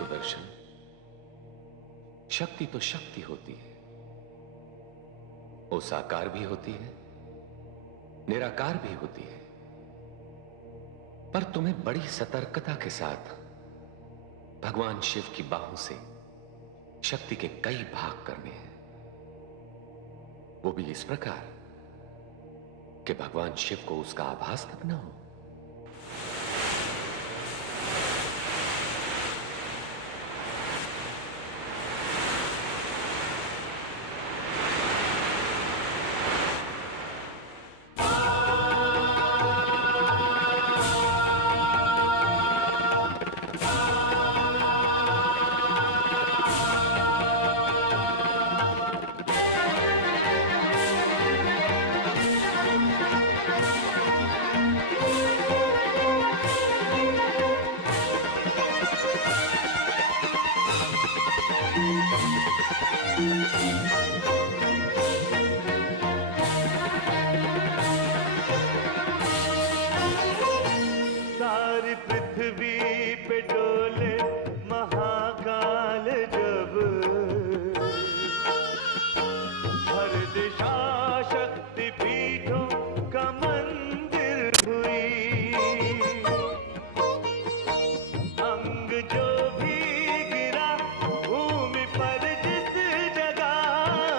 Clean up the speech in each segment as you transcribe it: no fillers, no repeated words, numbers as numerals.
सुदर्शन, शक्ति तो शक्ति होती है, वो साकार भी होती है, निराकार भी होती है, पर तुम्हें बड़ी सतर्कता के साथ भगवान शिव की बाहों से शक्ति के कई भाग करने हैं। वो भी इस प्रकार कि भगवान शिव को उसका आभास तक न हो। सारी पृथ्वी पे डोले महाकाल जब, हर दिशा शक्ति पीठों का मंदिर हुई। अंग जो भी गिरा भूमि पर जिस जगह,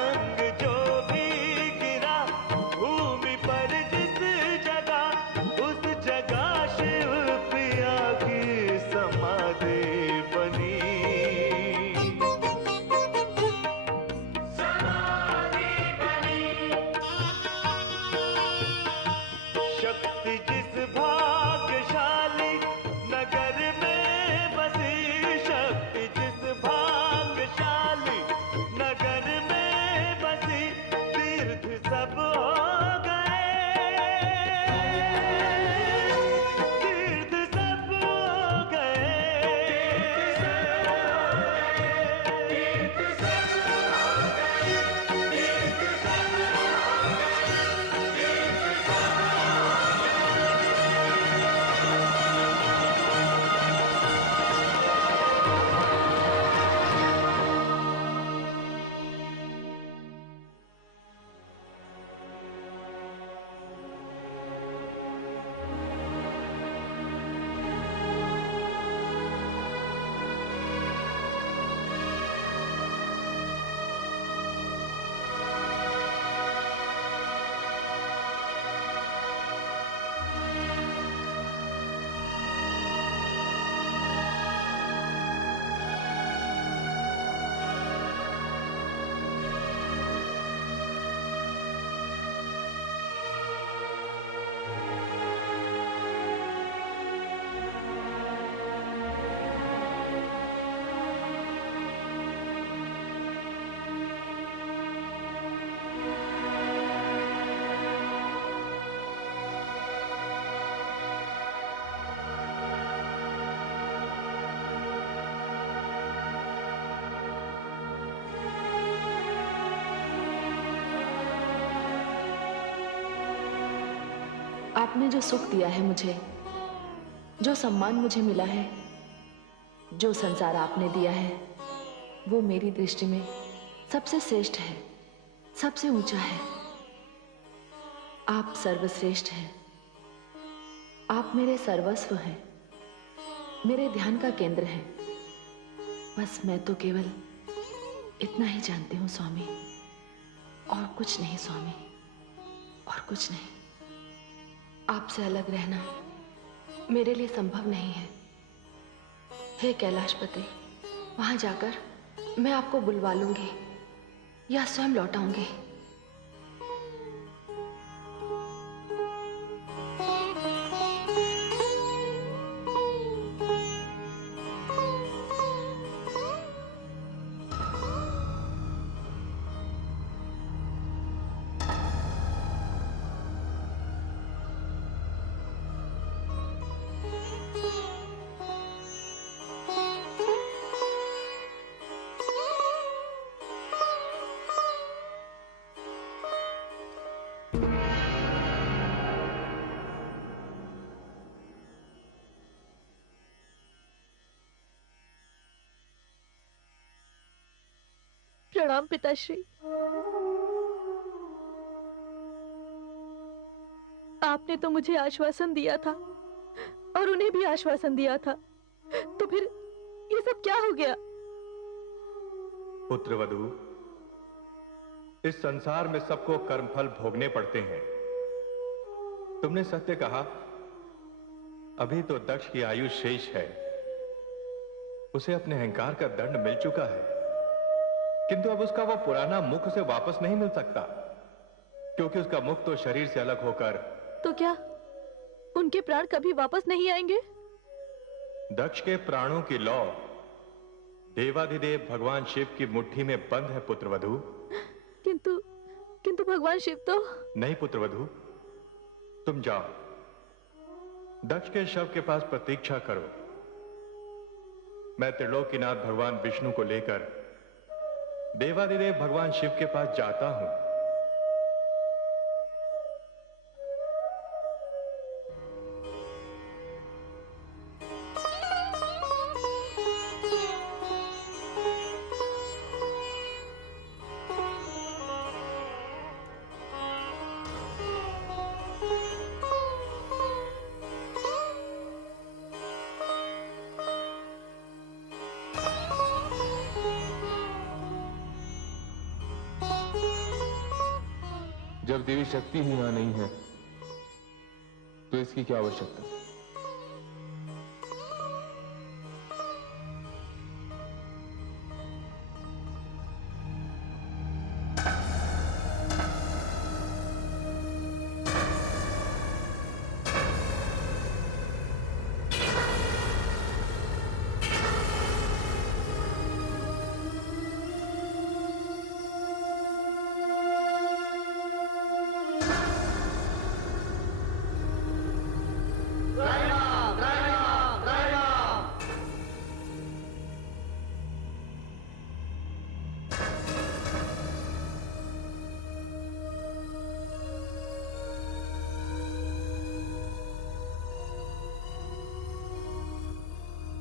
अंग जो भी गिरा भूमि पर जिस जगह, उस जगह शिव प्रिया की समाधि बनी। शक्ति जिस भाग्यशाली नगर में बसी, शक्ति जिस भाग्यशाली नगर में बसी, तीर्थ सब हो गए, तीर्थ सब हो गए, तीर्थ सब हो गए, तीर्थ सब हो आपने जो सुख दिया है मुझे, जो सम्मान मुझे मिला है, जो संसार आपने दिया है, वो मेरी दृष्टि में सबसे श्रेष्ठ है, सबसे ऊंचा है। आप सर्वश्रेष्ठ हैं। आप मेरे सर्वस्व हैं, मेरे ध्यान का केंद्र हैं। बस मैं तो केवल इतना ही जानती हूँ स्वामी, और कुछ नहीं स्वामी, और कुछ नहीं। आपसे अलग रहना मेरे लिए संभव नहीं है। हे कैलाशपति, वहां जाकर मैं आपको बुलवा लूंगी या स्वयं लौट आऊंगी। प्रणाम पिताश्री। आपने तो मुझे आश्वासन दिया था और उन्हें भी आश्वासन दिया था, तो फिर ये सब क्या हो गया? पुत्रवधू, इस संसार में सबको कर्मफल भोगने पड़ते हैं। तुमने सत्य कहा। अभी तो दक्ष की आयु शेष है, उसे अपने अहंकार का दंड मिल चुका है, किंतु अब उसका वो पुराना मुख उसे वापस नहीं मिल सकता, क्योंकि उसका मुख तो शरीर से अलग होकर। तो क्या उनके प्राण कभी वापस नहीं आएंगे? दक्ष के प्राणों की लौ देवाधिदेव भगवान शिव की मुट्ठी में बंद है पुत्रवधू। किंतु किंतु भगवान शिव तो। नहीं पुत्रवधू, तुम जाओ, दक्ष के शव के पास प्रतीक्षा करो। मैं त्रिलोकीनाथ भगवान विष्णु को लेकर देवाधिदेव भगवान शिव के पास जाता हूं। जब देवी शक्ति ही यहां नहीं है तो इसकी क्या आवश्यकता?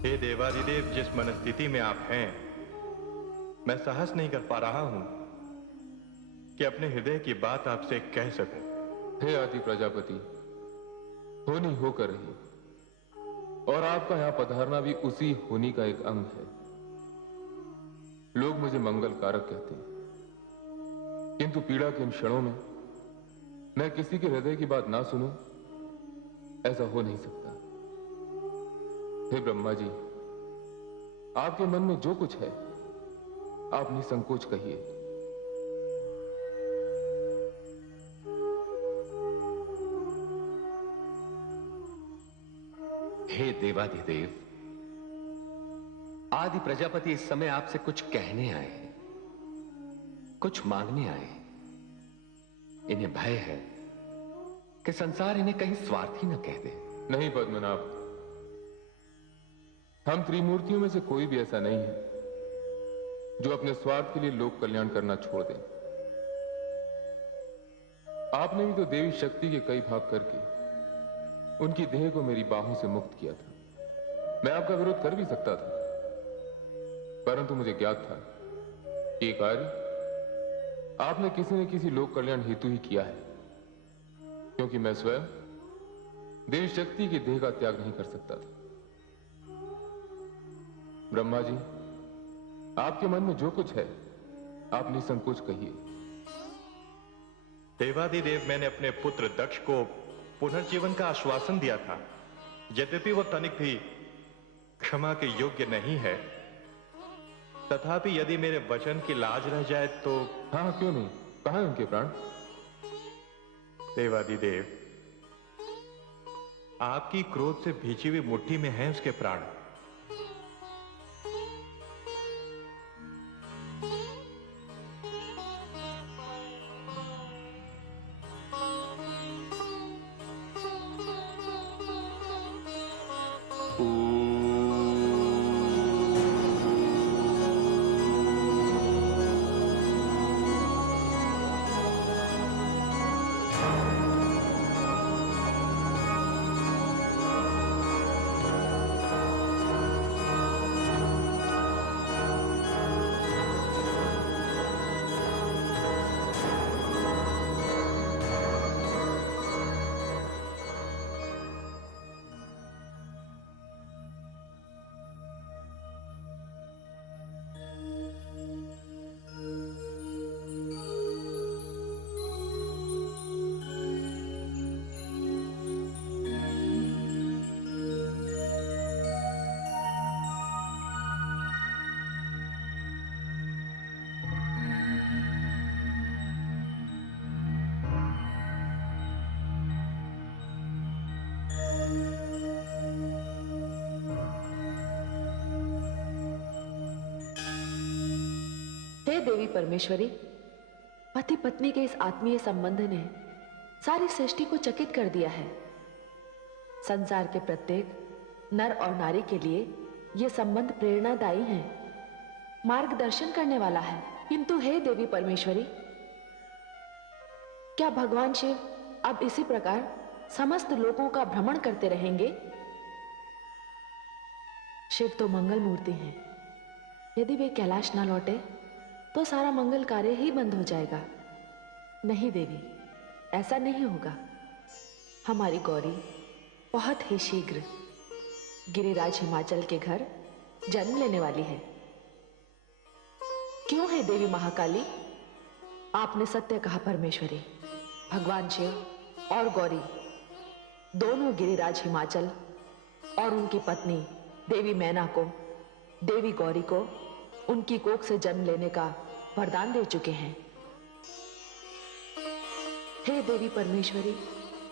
हे देवाधिदेव, जिस मनस्थिति में आप हैं, मैं साहस नहीं कर पा रहा हूं कि अपने हृदय की बात आपसे कह सकूं। हे आदि प्रजापति, होनी होकर रही, और आपका यहां पधारना भी उसी होनी का एक अंग है। लोग मुझे मंगल कारक कहते हैं, किंतु पीड़ा के इन क्षणों में मैं किसी के हृदय की बात ना सुनूं, ऐसा हो नहीं सकता। हे ब्रह्मा जी, आपके मन में जो कुछ है आप निसंकोच कहिए। हे देवाधिदेव, आदि प्रजापति इस समय आपसे कुछ कहने आए हैं, कुछ मांगने आए हैं। इन्हें भय है कि संसार इन्हें कहीं स्वार्थी न कह दे। नहीं पद्मनाभ, हम त्रिमूर्तियों में से कोई भी ऐसा नहीं है जो अपने स्वार्थ के लिए लोक कल्याण करना छोड़ दे। आपने भी तो देवी शक्ति के कई भाग करके उनकी देह को मेरी बाहों से मुक्त किया था। मैं आपका विरोध कर भी सकता था, परंतु मुझे ज्ञात था कि ये कार्य आपने किसी न किसी लोक कल्याण हेतु ही किया है, क्योंकि मैं स्वयं देवी शक्ति की देह का त्याग नहीं कर सकता था। ब्रह्मा जी, आपके मन में जो कुछ है आप निसंकोच कहिए। देवाधिदेव, मैंने अपने पुत्र दक्ष को पुनर्जीवन का आश्वासन दिया था। यद्यपि वो तनिक भी क्षमा के योग्य नहीं है, तथापि यदि मेरे वचन की लाज रह जाए तो। हाँ, क्यों नहीं, कहां है उनके प्राण? देवाधिदेव, आपकी क्रोध से भींची हुई मुट्ठी में है उसके प्राण। हे देवी परमेश्वरी, पति पत्नी के इस आत्मीय संबंध ने सारी सृष्टि को चकित कर दिया है। संसार के प्रत्येक नर और नारी के लिए यह संबंध प्रेरणादायी है, मार्गदर्शन करने वाला है। किंतु हे देवी परमेश्वरी, क्या भगवान शिव अब इसी प्रकार समस्त लोकों का भ्रमण करते रहेंगे? शिव तो मंगल मूर्ति हैं। यदि वे कैलाश ना लौटे तो सारा मंगल कार्य ही बंद हो जाएगा। नहीं देवी, ऐसा नहीं होगा। हमारी गौरी बहुत ही शीघ्र गिरिराज हिमाचल के घर जन्म लेने वाली है। क्यों है देवी महाकाली? आपने सत्य कहा परमेश्वरी। भगवान शिव और गौरी दोनों गिरिराज हिमाचल और उनकी पत्नी देवी मैना को, देवी गौरी को उनकी कोख से जन्म लेने का वरदान दे चुके हैं। हे देवी परमेश्वरी,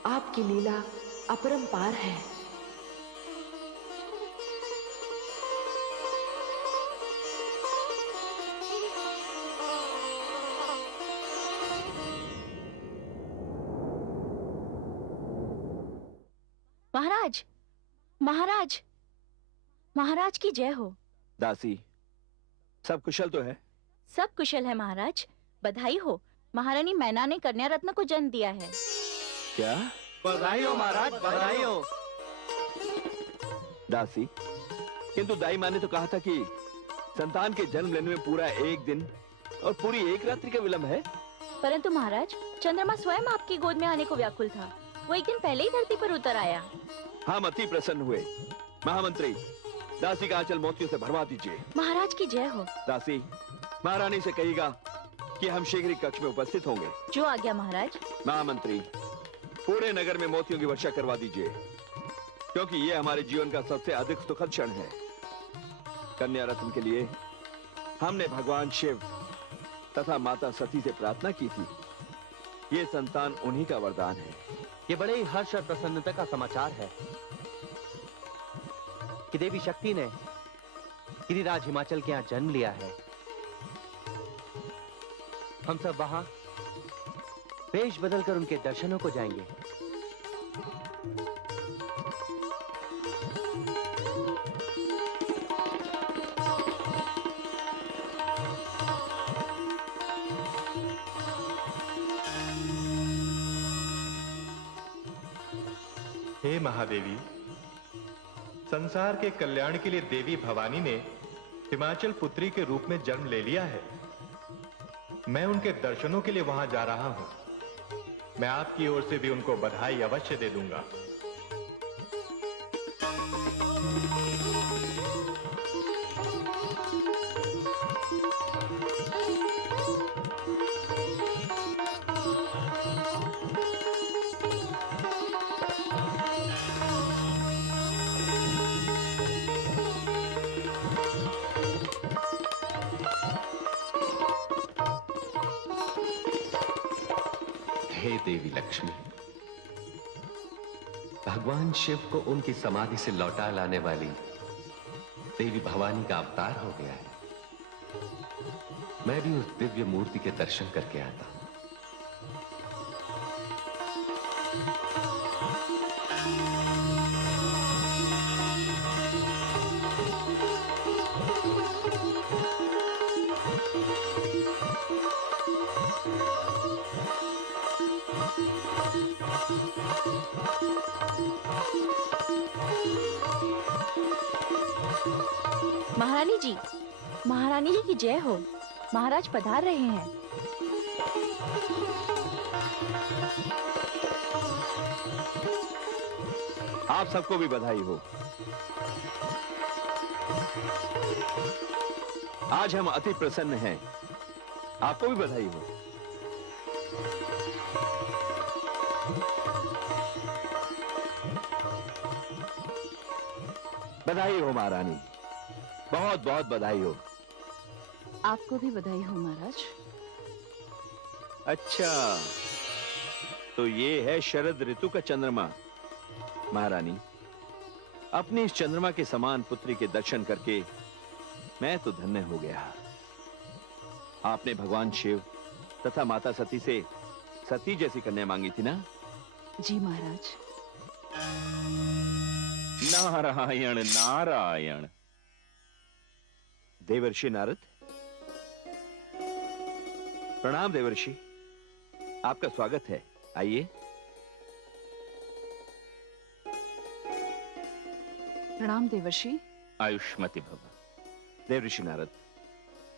आपकी लीला अपरंपार है। महाराज, महाराज, महाराज की जय हो। दासी, सब कुशल तो है? सब कुशल है महाराज, बधाई हो। महारानी मैना ने कन्या रत्न को जन्म दिया है। क्या? बधाई हो महाराज, बधाई हो। दासी, किंतु दाई माँ ने तो कहा था कि संतान के जन्म लेने में पूरा एक दिन और पूरी एक रात्रि का विलंब है। परंतु महाराज, चंद्रमा स्वयं आपकी गोद में आने को व्याकुल था। वो एक दिन पहले ही धरती पर उतर आया। हम अति प्रसन्न हुए। महामंत्री, दासी का आंचल मोतियों से भरवा दीजिए। महाराज की जय हो। दासी, महारानी से कहिएगा कि हम शीघ्र ही कक्ष में उपस्थित होंगे। जो आज्ञा महाराज। महामंत्री, पूरे नगर में मोतियों की वर्षा करवा दीजिए, क्योंकि ये हमारे जीवन का सबसे अधिक सुखद क्षण है। कन्या रत्न के लिए हमने भगवान शिव तथा माता सती से प्रार्थना की थी। ये संतान उन्हीं का वरदान है। ये बड़े ही हर्ष और प्रसन्नता का समाचार है कि देवी शक्ति ने गिरिराज हिमाचल के यहाँ जन्म लिया है। हम सब वहां वेश बदलकर उनके दर्शनों को जाएंगे। हे महादेवी, संसार के कल्याण के लिए देवी भवानी ने हिमाचल पुत्री के रूप में जन्म ले लिया है। मैं उनके दर्शनों के लिए वहां जा रहा हूं। मैं आपकी ओर से भी उनको बधाई अवश्य दे दूंगा। हे देवी लक्ष्मी, भगवान शिव को उनकी समाधि से लौटा लाने वाली देवी भवानी का अवतार हो गया है। मैं भी उस दिव्य मूर्ति के दर्शन करके आता हूं। महारानी जी की जय हो। महाराज पधार रहे हैं। आप सबको भी बधाई हो। आज हम अति प्रसन्न हैं। आपको भी बधाई हो। बधाई हो महारानी, बहुत बहुत बधाई हो। आपको भी बधाई हो महाराज। अच्छा, तो ये है शरद ऋतु का चंद्रमा। महारानी, अपनी इस चंद्रमा के समान पुत्री के दर्शन करके मैं तो धन्य हो गया। आपने भगवान शिव तथा माता सती से सती जैसी कन्या मांगी थी ना? जी महाराज। नारायण नारायण। देवर्षि नारद, प्रणाम देवर्षि, आपका स्वागत है, आइए। प्रणाम देवर्षि। आयुष्मति भव। देवर्षि नारद,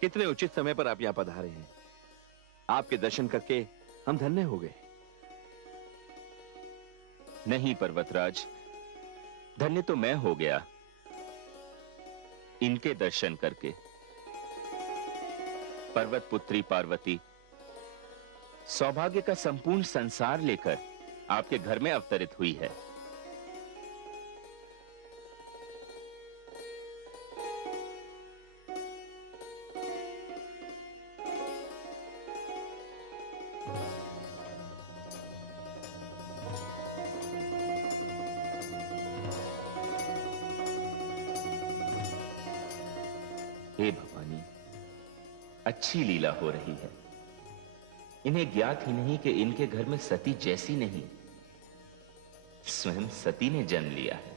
कितने उचित समय पर आप यहां पधारे हैं। आपके दर्शन करके हम धन्य हो गए। नहीं पर्वतराज, धन्य तो मैं हो गया इनके दर्शन करके। पर्वत पुत्री पार्वती सौभाग्य का संपूर्ण संसार लेकर आपके घर में अवतरित हुई है। हे भवानी, अच्छी लीला हो रही है। इन्हें ज्ञात ही नहीं कि इनके घर में सती जैसी नहीं, स्वयं सती ने जन्म लिया है।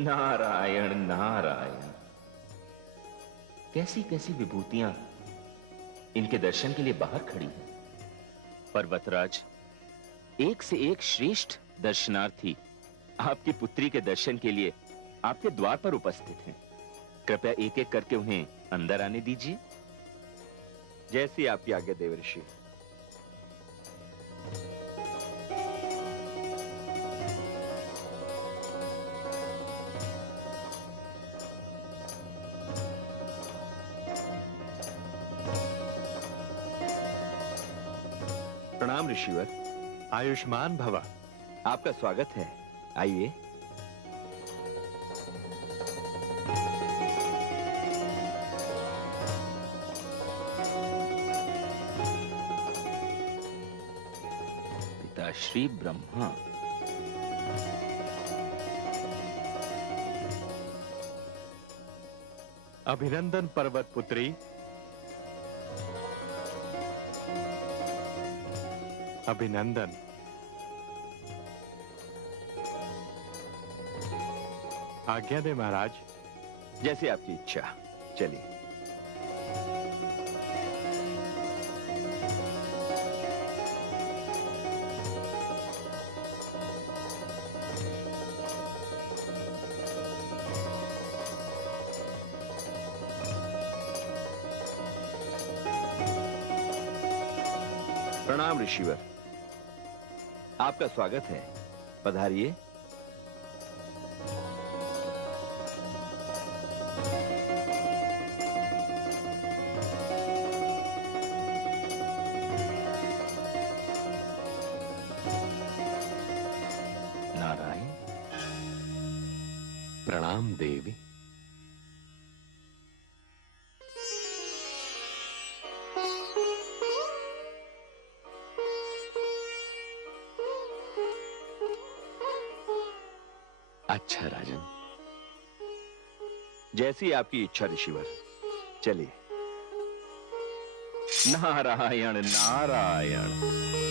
नारायण नारायण। कैसी कैसी विभूतियां इनके दर्शन के लिए बाहर खड़ी हैं। पर्वतराज, एक से एक श्रेष्ठ दर्शनार्थी आपकी पुत्री के दर्शन के लिए आपके द्वार पर उपस्थित हैं। कृपया एक एक करके उन्हें अंदर आने दीजिए। जैसी आपकी आज्ञा देवर्षि। प्रणाम ऋषिवर। आयुष्मान भवा। आपका स्वागत है, आइए। श्री ब्रह्मा। अभिनंदन पर्वत पुत्री। अभिनंदन। आज्ञा दे महाराज। जैसे आपकी इच्छा, चलिए। प्रणाम ऋषिवर, आपका स्वागत है, पधारिए। नारायण। प्रणाम देवी। अच्छा राजन। जैसी आपकी इच्छा ऋषिवर, चलिए। नारायण नारायण।